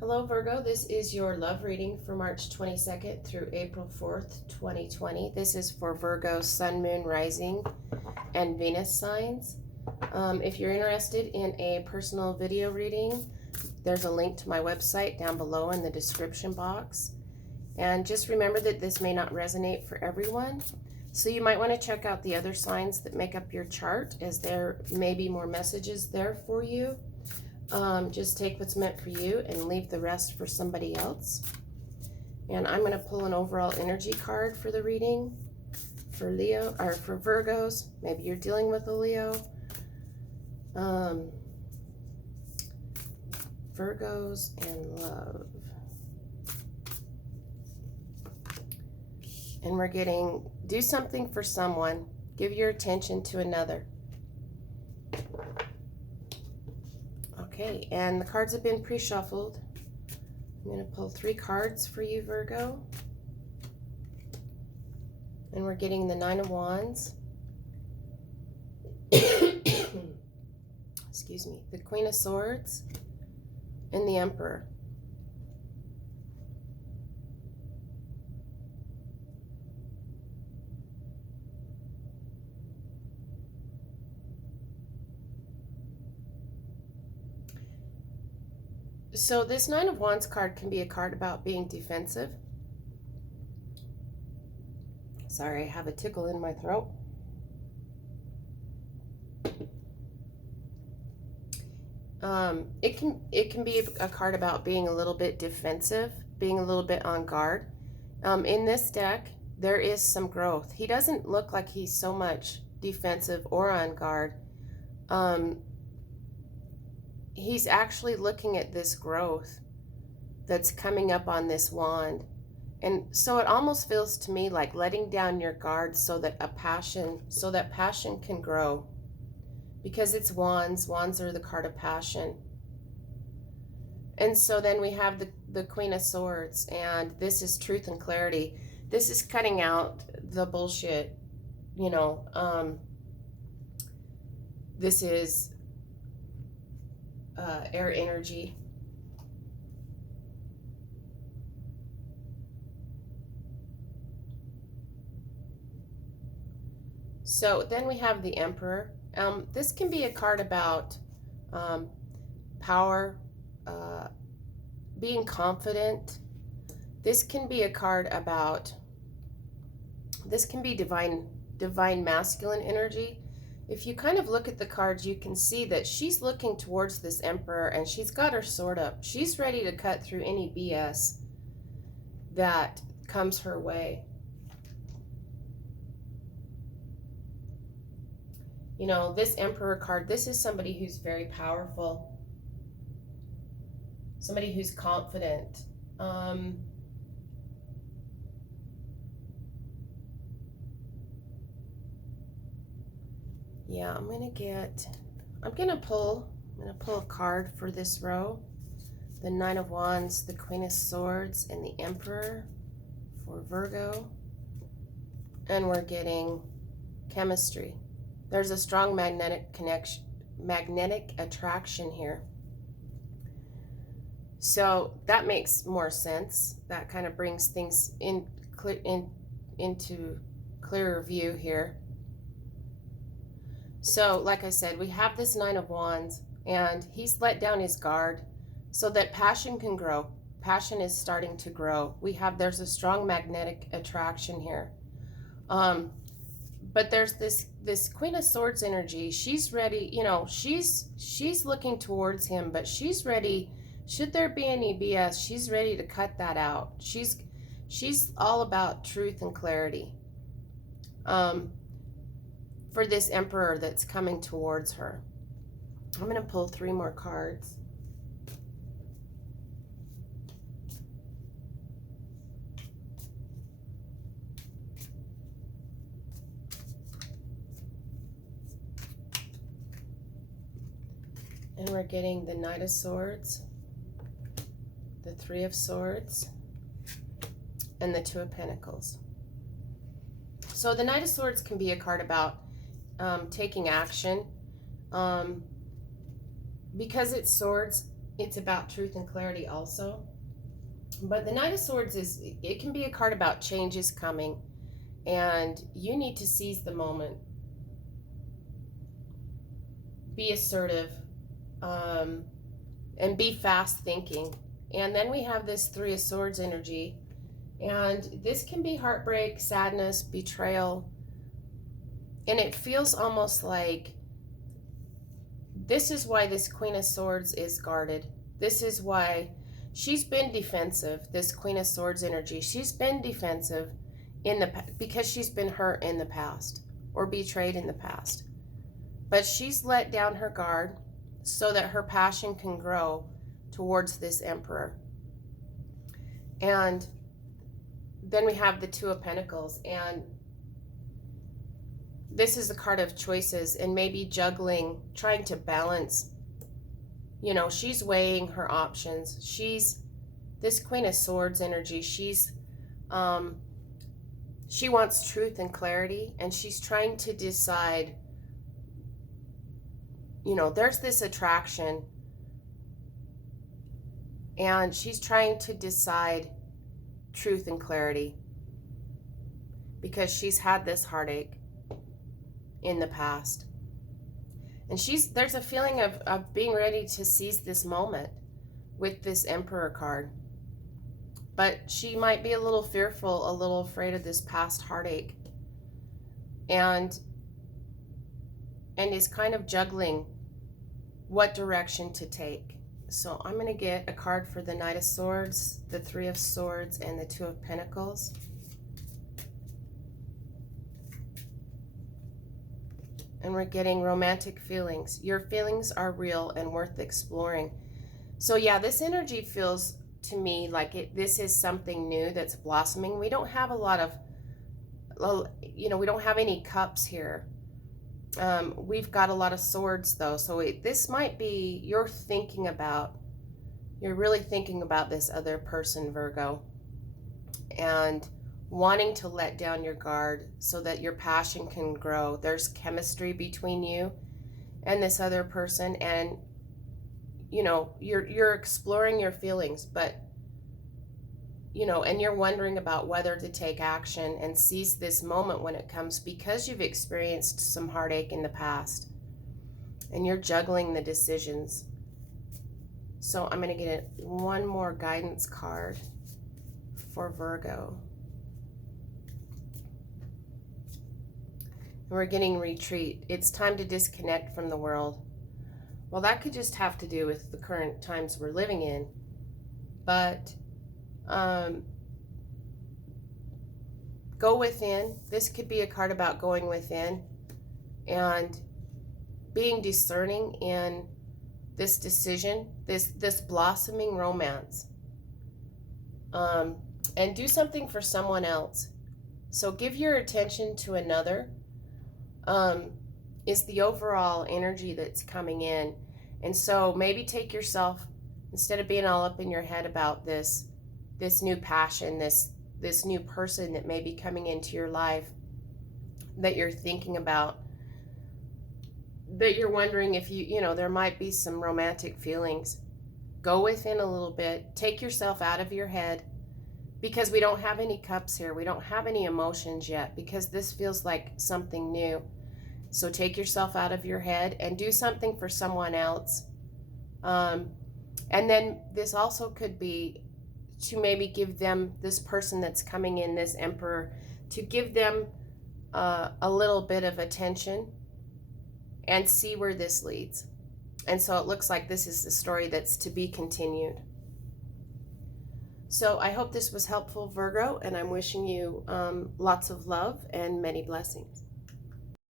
Hello Virgo, this is your love reading for March 22nd through April 4th, 2020. This is for Virgo, Sun, Moon, Rising, and Venus signs. If you're interested in a personal video reading, there's a link to my website down below in the description box. And just remember that this may not resonate for everyone. So you might want to check out the other signs that make up your chart, as there may be more messages there for you. Just take what's meant for you and leave the rest for somebody else. And I'm going to pull an overall energy card for the reading for Leo, or for Virgos. Maybe you're dealing with a Leo. Virgos and love. And we're getting, do something for someone. Give your attention to another. Okay, and the cards have been pre-shuffled. I'm going to pull 3 cards for you, Virgo. And we're getting the 9 of Wands. Excuse me. The Queen of Swords and the Emperor. So this 9 of Wands card can be a card about being defensive. Sorry, I have a tickle in my throat. It can be a card about being a little bit defensive, being a little bit on guard. In this deck, there is some growth. He doesn't look like he's so much defensive or on guard. He's actually looking at this growth that's coming up on this wand. And so it almost feels to me like letting down your guard so that passion can grow. Because it's wands. Wands are the card of passion. And so then we have the Queen of Swords, and this is truth and clarity. This is cutting out the bullshit, you know. This is air energy. So then we have the Emperor. This can be a card about power, being confident. This can be a card about, this can be divine masculine energy. If you kind of look at the cards, you can see that she's looking towards this Emperor, and she's got her sword up. She's ready to cut through any BS that comes her way. You know, this Emperor card, this is somebody who's very powerful. Somebody who's confident. Yeah, I'm gonna pull a card for this row. The 9 of Wands, the Queen of Swords, and the Emperor for Virgo. And we're getting chemistry. There's a strong magnetic attraction here. So that makes more sense. That kind of brings things into clearer view here. So, like I said, we have this 9 of Wands, and he's let down his guard so that passion can grow. Passion is starting to grow. There's a strong magnetic attraction here. But there's this Queen of Swords energy. She's ready, you know, she's looking towards him, but she's ready. Should there be any BS, she's ready to cut that out. She's all about truth and clarity. For this Emperor that's coming towards her. I'm going to pull 3 more cards. And we're getting the Knight of Swords, the 3 of Swords, and the 2 of Pentacles. So the Knight of Swords can be a card about taking action. Because it's swords, it's about truth and clarity also. But the Knight of Swords it can be a card about changes coming, and you need to seize the moment. Be assertive, and be fast thinking. And then we have this Three of Swords energy, and this can be heartbreak, sadness, betrayal, and it feels almost like this is why this Queen of Swords is guarded. This is why she's been defensive. This Queen of Swords energy, she's been defensive because she's been hurt in the past or betrayed in the past. But she's let down her guard so that her passion can grow towards this Emperor. And then we have the Two of Pentacles, and this is a card of choices and maybe juggling, trying to balance. You know, she's weighing her options. This Queen of Swords energy, she wants truth and clarity, and she's trying to decide, you know, there's this attraction, and she's trying to decide truth and clarity because she's had this heartache in the past. And there's a feeling of being ready to seize this moment with this Emperor card. But she might be a little fearful, a little afraid of this past heartache. And is kind of juggling what direction to take. So I'm going to get a card for the Knight of Swords, the Three of Swords, and the Two of Pentacles. And we're getting romantic feelings. Your feelings are real and worth exploring. So yeah, this energy feels to me like this is something new that's blossoming. We don't have a lot of, you know, we don't have any cups here. We've got a lot of swords though. So this might be, you're really thinking about this other person, Virgo, and wanting to let down your guard so that your passion can grow. There's chemistry between you and this other person, and you know, you're exploring your feelings, but you know, and you're wondering about whether to take action and seize this moment when it comes, because you've experienced some heartache in the past and you're juggling the decisions. So I'm going to get one more guidance card for Virgo. We're getting retreat. It's time to disconnect from the world. Well, that could just have to do with the current times we're living in. But go within. This could be a card about going within and being discerning in this decision, this blossoming romance. And do something for someone else. So give your attention to another. Is the overall energy that's coming in. And so maybe take yourself, instead of being all up in your head about this new passion, this new person that may be coming into your life that you're thinking about, that you're wondering if you know, there might be some romantic feelings. Go within a little bit, take yourself out of your head, because we don't have any cups here. We don't have any emotions yet, because this feels like something new. So take yourself out of your head and do something for someone else. And then this also could be to maybe give them, this person that's coming in, this Emperor, to give them a little bit of attention and see where this leads. And so it looks like this is the story that's to be continued. So I hope this was helpful, Virgo, and I'm wishing you lots of love and many blessings.